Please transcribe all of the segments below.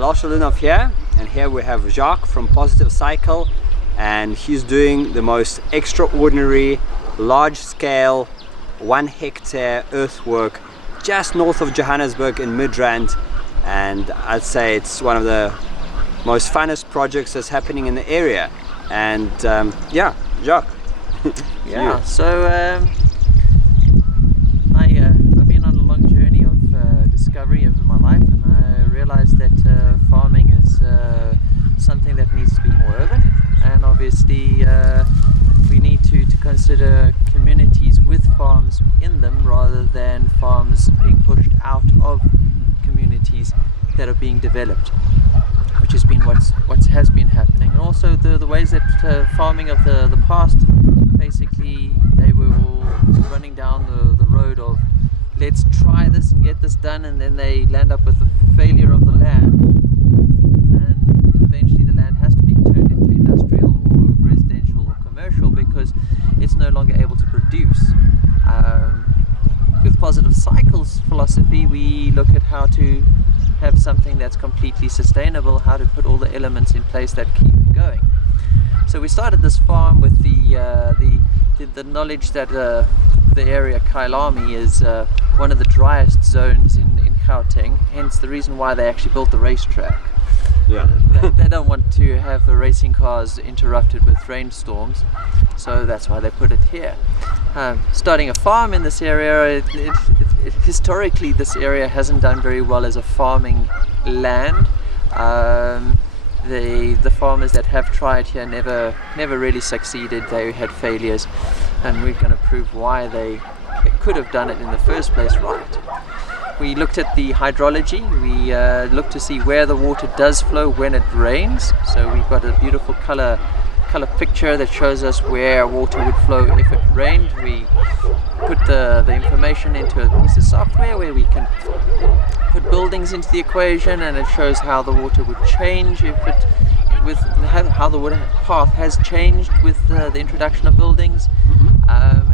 Alosha Lynov here, and here we have Jacques from Positive Cycle, and he's doing the most extraordinary large-scale 1 hectare earthwork just north of Johannesburg in Midrand, and I'd say it's one of the most funnest projects that's happening in the area. And yeah, Jacques. Yeah, so I've been on a long journey of discovery over my life, and I realized that farming is something that needs to be more urban, and obviously we need to consider communities with farms in them rather than farms being pushed out of communities that are being developed, which has been what has been happening. And also the ways that farming of the past, basically they were all running down the road of let's try this and get this done, and then they land up with the failure of the land, and eventually the land has to be turned into industrial or residential or commercial because it's no longer able to produce. With Positive Cycles philosophy, we look at how to have something that's completely sustainable, how to put all the elements in place that keep it going. So we started this farm with the knowledge that the area Kailami is one of the driest zones in Gauteng, hence the reason why they actually built the racetrack. Yeah. They don't want to have the racing cars interrupted with rainstorms, so that's why they put it here. Starting a farm in this area, historically this area hasn't done very well as a farming land. The farmers that have tried here never really succeeded. They had failures, and we're going to prove why they could have done it in the first place right. We looked at the hydrology. We looked to see where the water does flow when it rains. So we've got a beautiful color picture that shows us where water would flow if it rained. We put the information into a piece of software where we can put buildings into the equation, and it shows how the water would change how the water path has changed with the introduction of buildings. And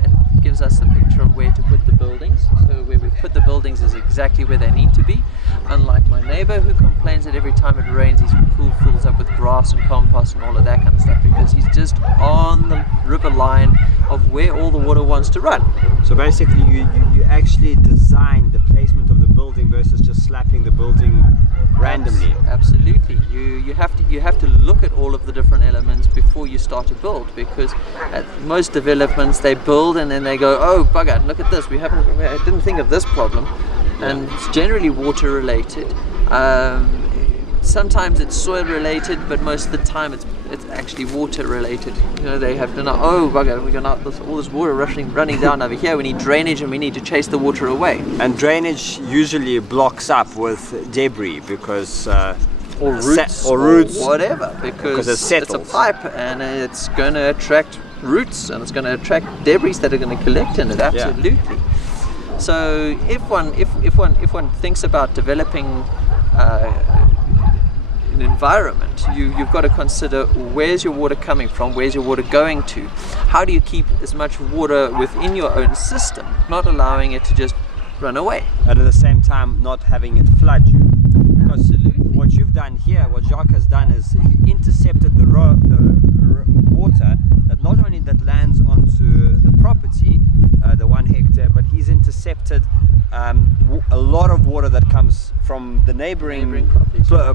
gives us a picture of where to put the buildings. So where we put the buildings is exactly where they need to be, unlike my neighbor who complains that every time it rains his pool fills up with grass and compost and all of that kind of stuff, because he's just on the river line of where all the water wants to run. So basically you actually design the placement of the building versus just slapping the building randomly. Absolutely. You have to look at all of the different elements before you start to build, because at most developments they build and then they go, oh bugger, look at this, I didn't think of this problem. And it's generally water related. Sometimes it's soil related, but most of the time it's actually water related. You know, they have to know, oh bugger, we got all this water running down over here. We need drainage, and we need to chase the water away. And drainage usually blocks up with debris because or roots or whatever, because it's a pipe and it's going to attract roots and it's going to attract debris that are going to collect in it. Absolutely. Yeah. So if one thinks about developing an environment, you've got to consider where's your water coming from, where's your water going to, how do you keep as much water within your own system, not allowing it to just run away, and at the same time not having it flood you. Because absolutely, what you've done here, what Jacques has done, is he intercepted the water that not only that lands onto the property, the 1 hectare, but he's intercepted a lot of water that comes from the neighboring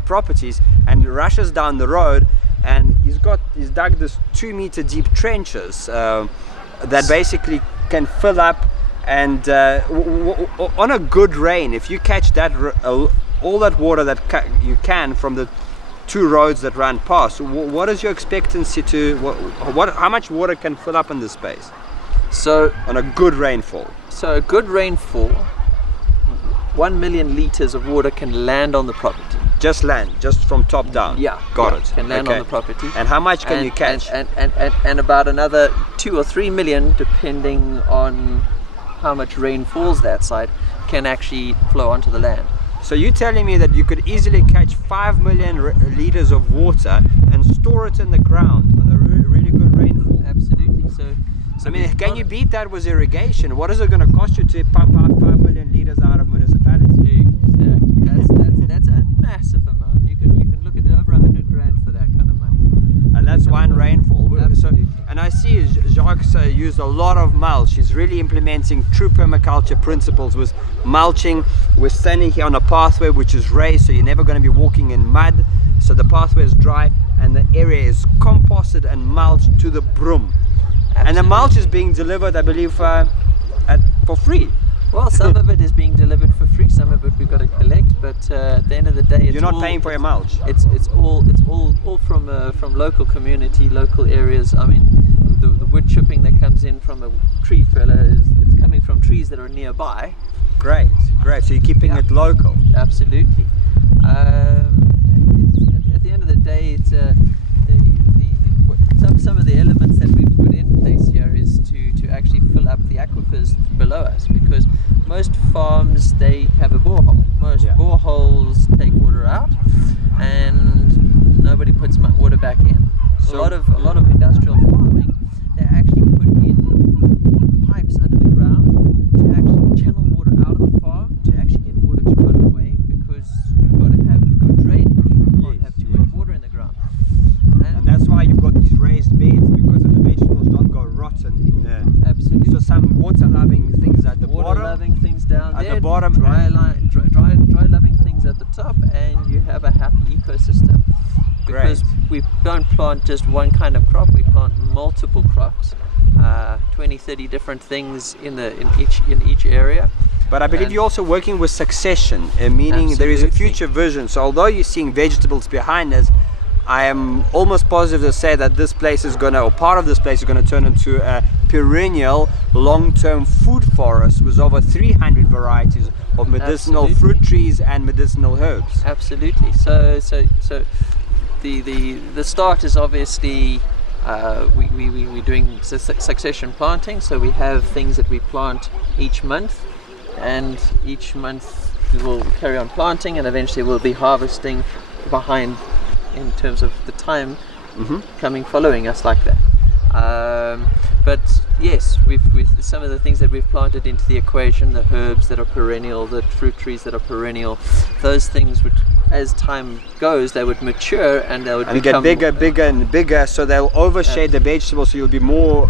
properties and rushes down the road, and he's dug this 2-meter deep trenches that basically can fill up, and on a good rain, if you catch that all that water that you can from the 2 roads that run past, what is your expectancy to how much water can fill up in this space? So on a good rainfall. So a good rainfall, 1 million liters of water can land on the property. Just land, just from top down. Yeah, got it. Can land on the property. And how much can you catch? And about another 2 or 3 million, depending on how much rain falls that side, can actually flow onto the land. So you're telling me that you could easily catch 5 million liters of water and store it in the ground on a really good rainfall? Absolutely. So I mean, can you beat that with irrigation? What is it going to cost you to pump out 5 million liters out of municipality? Exactly. That's a massive amount. You can used a lot of mulch. He's really implementing true permaculture principles with mulching. We're standing here on a pathway which is raised, so you're never going to be walking in mud. So the pathway is dry and the area is composted and mulched to the brim. Absolutely. And the mulch is being delivered, I believe, for free. Well, some of it is being delivered for free, some of it we've got to collect, but at the end of the day, it's you're not paying for your mulch. It's all from local community, local areas. I mean, the wood chipping that comes in from a tree fella it's coming from trees that are nearby. Great. So you're keeping it local. Absolutely. At the end of the day, it's some of the elements that we've put in place here is to actually fill up the aquifers below us, because most farms, they have a borehole. Most boreholes take water out and nobody puts water back in. So a lot of industrial farming, they actually put in pipes under the ground to actually channel water out of the farm to actually get water to run away, because you've got to have good drainage. You can't have too much water in the ground. And that's why you've got these raised beds, because the vegetables don't go rotten in there. Absolutely. So some water-loving things at the bottom. Water-loving things down at there. the bottom. Dry-loving things at the top, and you have a happy ecosystem. Because we don't plant just one kind of crop, we plant multiple crops, 20, 30 different things in each area. But I believe you're also working with succession, meaning there is a future vision. So although you're seeing vegetables behind us, I am almost positive to say that this place is going to, or part of this place is going to turn into a perennial long-term food forest with over 300 varieties of medicinal fruit trees and medicinal herbs. Absolutely. So the start is obviously we're doing succession planting. So we have things that we plant each month, and each month we will carry on planting, and eventually we'll be harvesting behind in terms of the time coming following us like that. But yes, with some of the things that we've planted into the equation, the herbs that are perennial, the fruit trees that are perennial, those things would, as time goes, they would mature and they would become get bigger and bigger, so they'll overshade the vegetables, so you'll be more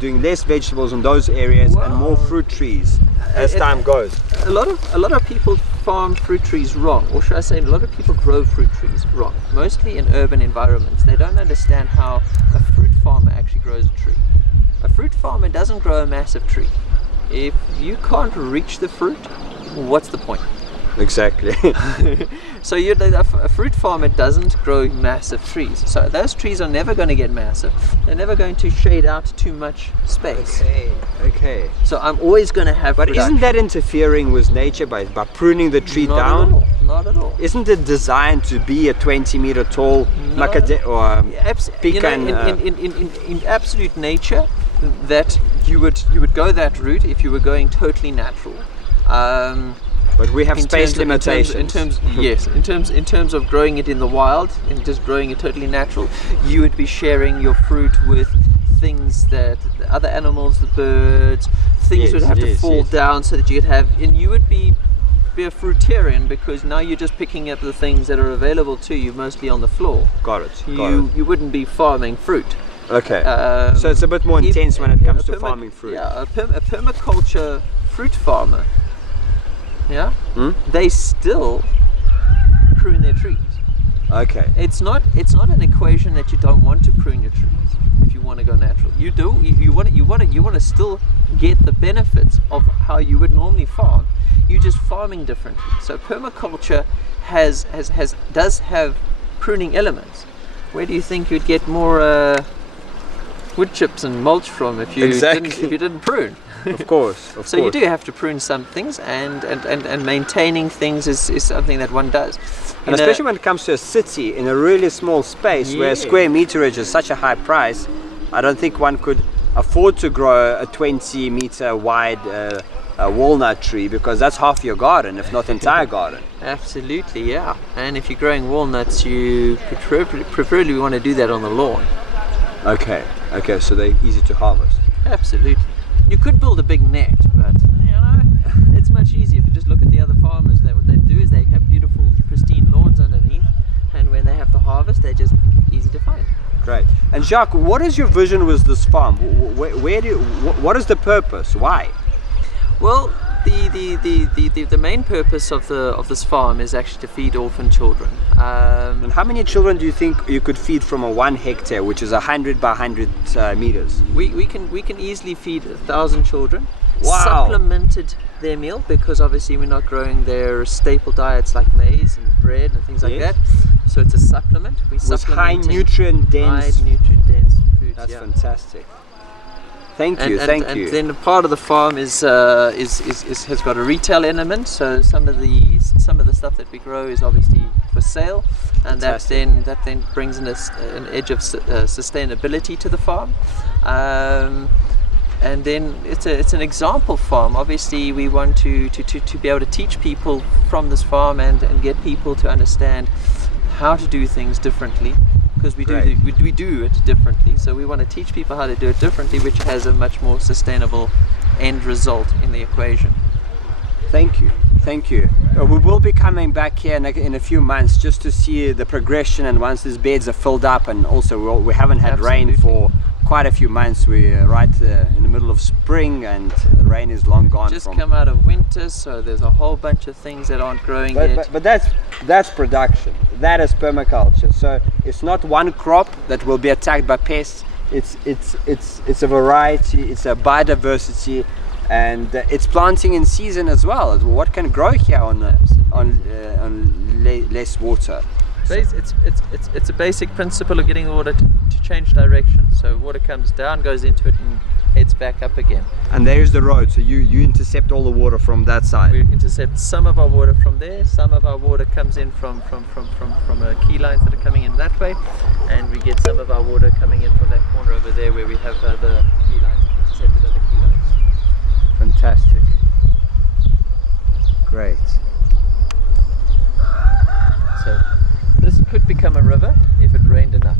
doing less vegetables in those areas and more fruit trees as time goes. A lot of people farm fruit trees wrong, or should I say, a lot of people grow fruit trees wrong, mostly in urban environments. They don't understand how a fruit farmer actually grows a tree. A fruit farmer doesn't grow a massive tree. If you can't reach the fruit, what's the point? Exactly. So a fruit farmer doesn't grow massive trees. So those trees are never going to get massive. They're never going to shade out too much space. Okay. So I'm always going to have But production. isn't that interfering with nature by pruning the tree down? Not at all. Isn't it designed to be a 20-meter tall pecan? In absolute nature, that you would go that route if you were going totally natural. But we have space limitations. In terms of growing it in the wild and just growing it totally natural, you would be sharing your fruit with things that the other animals, the birds, things would have to fall down so that you'd have, and you would be a fruitarian, because now you're just picking up the things that are available to you mostly on the floor. Got it. You wouldn't be farming fruit. Okay. So it's a bit more intense when it comes to farming fruit. Yeah, a permaculture fruit farmer. Yeah, they still prune their trees. Okay. It's not an equation that you don't want to prune your trees if you want to go natural. You do. You want to still get the benefits of how you would normally farm. You're just farming differently. So permaculture does have pruning elements. Where do you think you'd get more wood chips and mulch from if you didn't prune? Of course. You do have to prune some things, and maintaining things is something that one does. And especially when it comes to a city in a really small space where square meterage is such a high price, I don't think one could afford to grow a 20-meter wide walnut tree, because that's half your garden, if not entire garden. Absolutely, yeah. And if you're growing walnuts, you preferably want to do that on the lawn. Okay, so they're easy to harvest. Absolutely. You could build a big net, but it's much easier if you just look at the other farmers. What they do is they have beautiful, pristine lawns underneath, and when they have to harvest, they're just easy to find. Great. And Jacques, what is your vision with this farm? What is the purpose? Why? Well, the main purpose of this farm is actually to feed orphan children. And how many children do you think you could feed from a 1 hectare, which is 100 by 100 meters? We can easily feed 1,000 children. Wow. Supplemented their meal, because obviously we're not growing their staple diets like maize and bread and things like Yes. that. So it's a supplement. We With high supplementing nutrient dense. high nutrient dense foods. That's yeah. fantastic. Thank you, And then a part of the farm is has got a retail element. So some of the stuff that we grow is obviously for sale, and that then brings in an edge of sustainability to the farm. And then it's an example farm. Obviously, we want to be able to teach people from this farm and get people to understand how to do things differently, because we do it differently. So we want to teach people how to do it differently, which has a much more sustainable end result in the equation. Thank you. Thank you. We will be coming back here in a few months just to see the progression, and once these beds are filled up, and also we haven't had rain for quite a few months. We're right in the middle of spring, and the rain is long gone. Just come out of winter, so there's a whole bunch of things that aren't growing yet. But that's production. That is permaculture. So it's not one crop that will be attacked by pests. It's a variety. It's a biodiversity, and it's planting in season as well. What can grow here on less water? It's a basic principle of getting the water to change direction. So water comes down, goes into it, and heads back up again. And there's the road. So you intercept all the water from that side. We intercept some of our water from there. Some of our water comes in from key lines that are coming in that way, and we get some of our water coming in from that corner over there where we have other key lines, intercepted other key lines. Fantastic. Great. So this could become a river if it rained enough.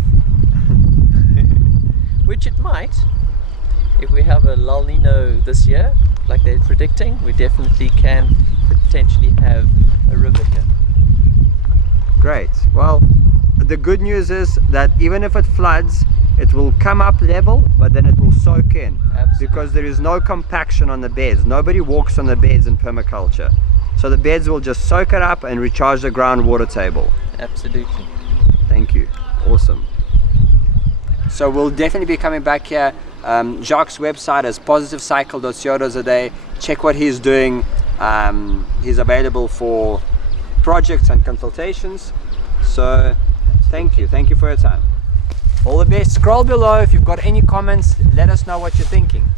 Which it might. If we have a La Nina this year, like they're predicting, we definitely can potentially have a river here. Great. Well, the good news is that even if it floods, it will come up level, but then it will soak in. Absolutely. Because there is no compaction on the beds. Nobody walks on the beds in permaculture. So the beds will just soak it up and recharge the groundwater table. Absolutely. Thank you. Awesome. So we'll definitely be coming back here. Jacques' website is positivecycle.co.za. Check what he's doing. He's available for projects and consultations. So thank you. Thank you for your time. All the best. Scroll below if you've got any comments. Let us know what you're thinking.